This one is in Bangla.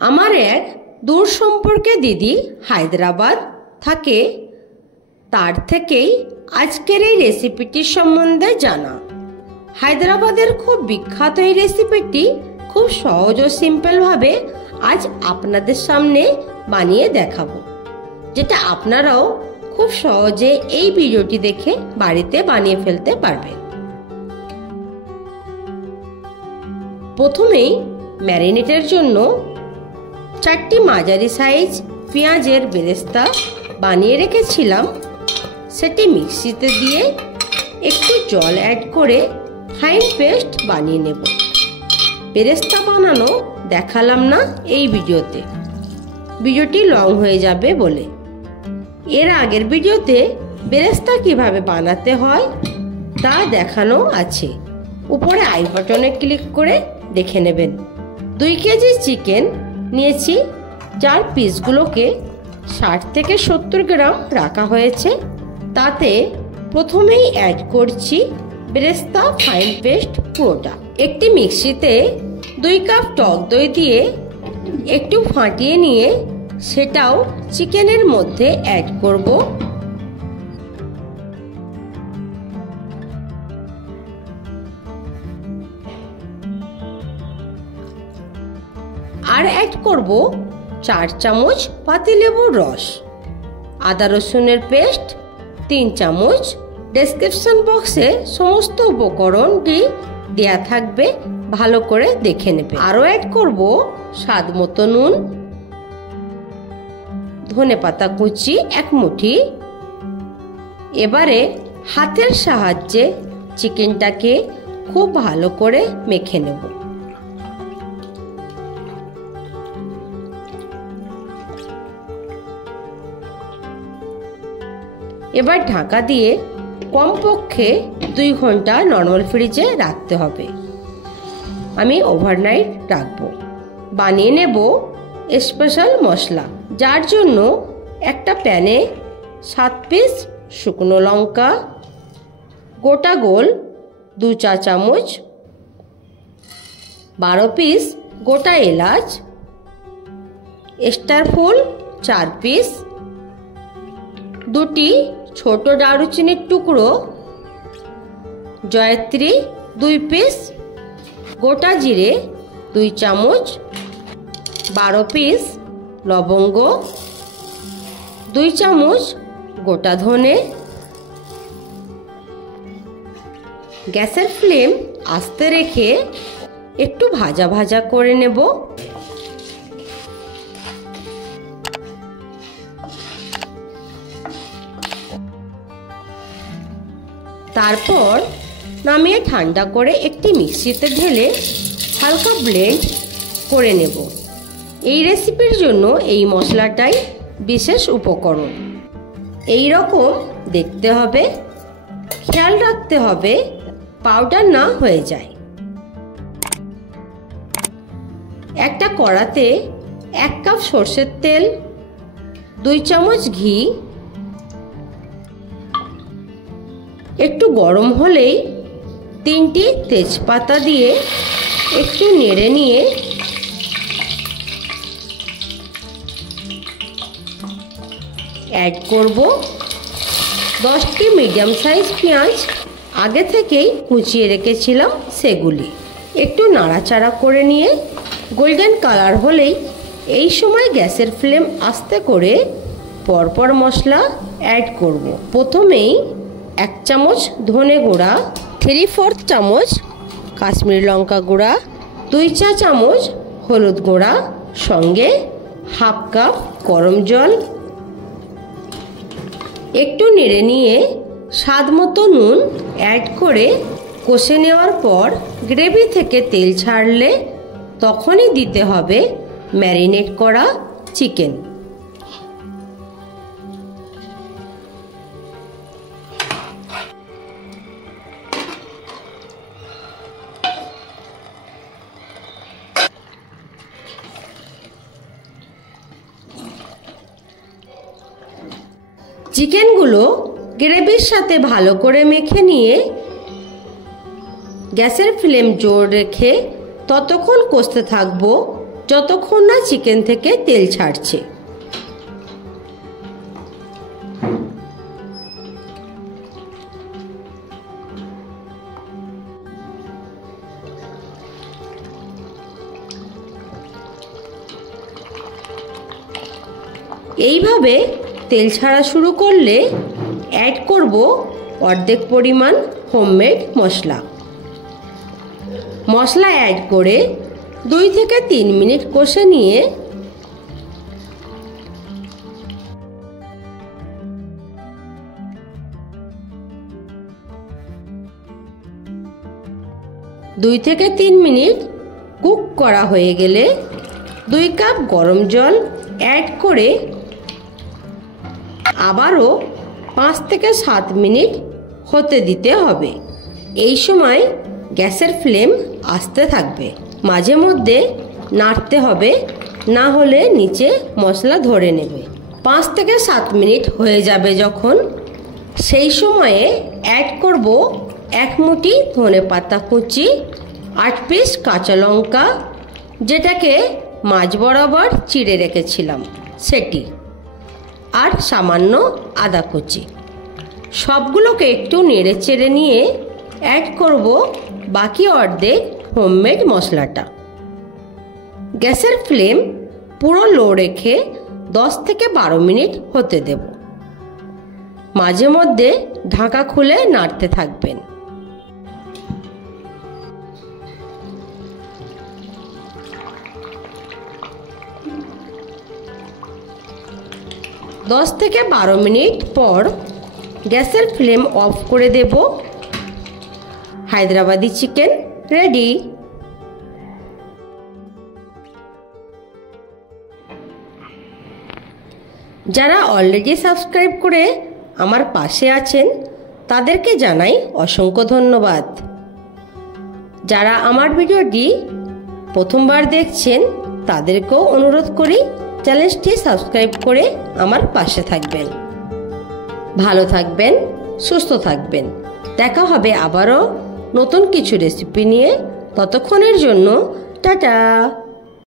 আমার এক দূর সম্পর্কে দিদি হায়দ্রাবাদ থাকে, তার থেকেই আজকের এই রেসিপিটির সম্বন্ধে জানা। হায়দ্রাবাদের খুব বিখ্যাত এই রেসিপিটি খুব সহজ ও সিম্পলভাবে আজ আপনাদের সামনে বানিয়ে দেখাবো, যেটা আপনারাও খুব সহজে এই ভিডিওটি দেখে বাড়িতে বানিয়ে ফেলতে পারবেন। প্রথমেই ম্যারিনেটের জন্য 4টি মাঝারি সাইজ পেঁয়াজের বেরেস্তা বানিয়ে রেখেছিলাম, সেটি মিক্সিতে দিয়ে একটু জল অ্যাড করে ফাইন পেস্ট বানিয়ে নেব। বেরেস্তা বানানো দেখালাম না এই ভিডিওতে, ভিডিওটি লং হয়ে যাবে বলে। এর আগের ভিডিওতে বেরেস্তা কিভাবে বানাতে হয় তা দেখানো আছে, উপরে আই বাটনে ক্লিক করে দেখে নেবেন। 2 কেজি চিকেন নিয়েছি, যার পিসগুলোকে 60 থেকে 70 গ্রাম রাখা হয়েছে। তাতে প্রথমেই অ্যাড করছি বেরেস্তা ফাইন পেস্ট পুরোটা। একটি মিক্সিতে 2 কাপ টক দই দিয়ে একটু ফাটিয়ে নিয়ে সেটাও চিকেনের মধ্যে অ্যাড করব। আর অ্যাড করব 4 চামচ পাতিলেবুর রস, আদা রসুনের পেস্ট 3 চামচ। ডেসক্রিপশন বক্সে সমস্ত উপকরণটি দেয়া থাকবে, ভালো করে দেখে নেবে। আরও অ্যাড করব স্বাদ মতো নুন, ধনেপাতা কুচি 1 মুঠি। এবারে হাতের সাহায্যে চিকেনটাকে খুব ভালো করে মেখে নেব। এবার ঢাকা দিয়ে কমপক্ষে 2 ঘন্টা নর্মাল ফ্রিজে রাখতে হবে। আমি ওভারনাইট রাখবো। বানিয়ে নেব স্পেশাল মশলা, যার জন্য একটা প্যানে 7 পিস শুকনো লঙ্কা, গোটা গোল 2 চা চামচ, 12 পিস গোটা এলাচ, স্টার ফুল 4 পিস, 2টি ছোট দারুচিনির টুকরো, জয়ত্রী 2 পিস, গোটা জিরে 2 চামচ, 12 পিস লবঙ্গ, 2 চামচ গোটা ধনে। গ্যাসের ফ্লেম আস্তে রেখে একটু ভাজা ভাজা করে নেব। তারপর নামিয়ে ঠান্ডা করে একটি মিক্সিতে ঢেলে হালকা ব্লেন্ড করে নেব। এই রেসিপির জন্য এই মশলাটাই বিশেষ উপকরণ। এই রকম দেখতে হবে, খেয়াল রাখতে হবে পাউডার না হয়ে যায়। একটা কড়াতে 1 কাপ সরষের তেল, 2 চামচ ঘি, একটু গরম হলেই 3টি তেজপাতা দিয়ে একটু নেড়ে নিয়ে অ্যাড করব 10টি মিডিয়াম সাইজ পেঁয়াজ, আগে থেকেই কুচিয়ে রেখেছিলাম সেগুলি। একটু নাড়াচাড়া করে নিয়ে গোল্ডেন কালার হলেই এই সময় গ্যাসের ফ্লেম আস্তে করে পরপর মশলা অ্যাড করব। প্রথমেই 1 চামচ ধনে গুঁড়া, 3/4 চামচ কাশ্মীরি লঙ্কা গুঁড়া, 2 চা চামচ হলুদ গুঁড়া, সঙ্গে 1/2 কাপ গরম জল। একটু নেড়ে নিয়ে স্বাদ মতো নুন অ্যাড করে কষে নেওয়ার পর গ্রেভি থেকে তেল ছাড়লে তখনই দিতে হবে ম্যারিনেট করা চিকেন। চিকেনগুলো গ্রেভির সাথে ভালো করে মেখে নিয়ে গ্যাসের ফ্লেম জোর রেখে ততক্ষণ কষতে থাকবো যতক্ষণ না চিকেন থেকে তেল ছাড়ছে। এইভাবে তেল ছাড়া শুরু করলে অ্যাড করব অর্ধেক পরিমাণ হোমমেড মশলা। মশলা অ্যাড করে 2 থেকে 3 মিনিট কষে নিয়ে দুই থেকে 3 মিনিট কুক করা হয়ে গেলে 2 কাপ গরম জল অ্যাড করে আবারও 5 থেকে 7 মিনিট হতে দিতে হবে। এই সময় গ্যাসের ফ্লেম আস্তে থাকবে, মাঝে মধ্যে নাড়তে হবে, না হলে নিচে মশলা ধরে নেবে। 5 থেকে 7 মিনিট হয়ে যাবে যখন, সেই সময়ে অ্যাড করব 1 মুঠি ধনেপাতা কুচি, 8 পিস কাঁচা লঙ্কা যেটাকে মাঝ বরাবর চিড়ে রেখেছিলাম সেটি, আর সামান্য আদা কুচি। সবগুলোকে একটু নেড়ে চেড়ে নিয়ে অ্যাড করব বাকি অর্ধেক হোমমেড মশলাটা। গ্যাসের ফ্লেম পুরো লো রেখে 10 থেকে 12 মিনিট হতে দেব। মাঝে মধ্যে ঢাকা খুলে নাড়তে থাকবেন। দশ থেকে 12 মিনিট পর গ্যাসের ফ্লেম অফ করে দেব। Hyderabadi chicken ready. যারা অলরেডি সাবস্ক্রাইব করে আমার পাশে আছেন তাদেরকে জানাই অসংখ্য ধন্যবাদ। যারা আমার ভিডিওটি প্রথমবার দেখছেন তাদেরকেও অনুরোধ করি চ্যানেলটি সাবস্ক্রাইব করে আমার পাশে থাকবেন। ভালো থাকবেন, সুস্থ থাকবেন। দেখা হবে আবারও নতুন কিছু রেসিপি নিয়ে। ততক্ষণের জন্য টাটা।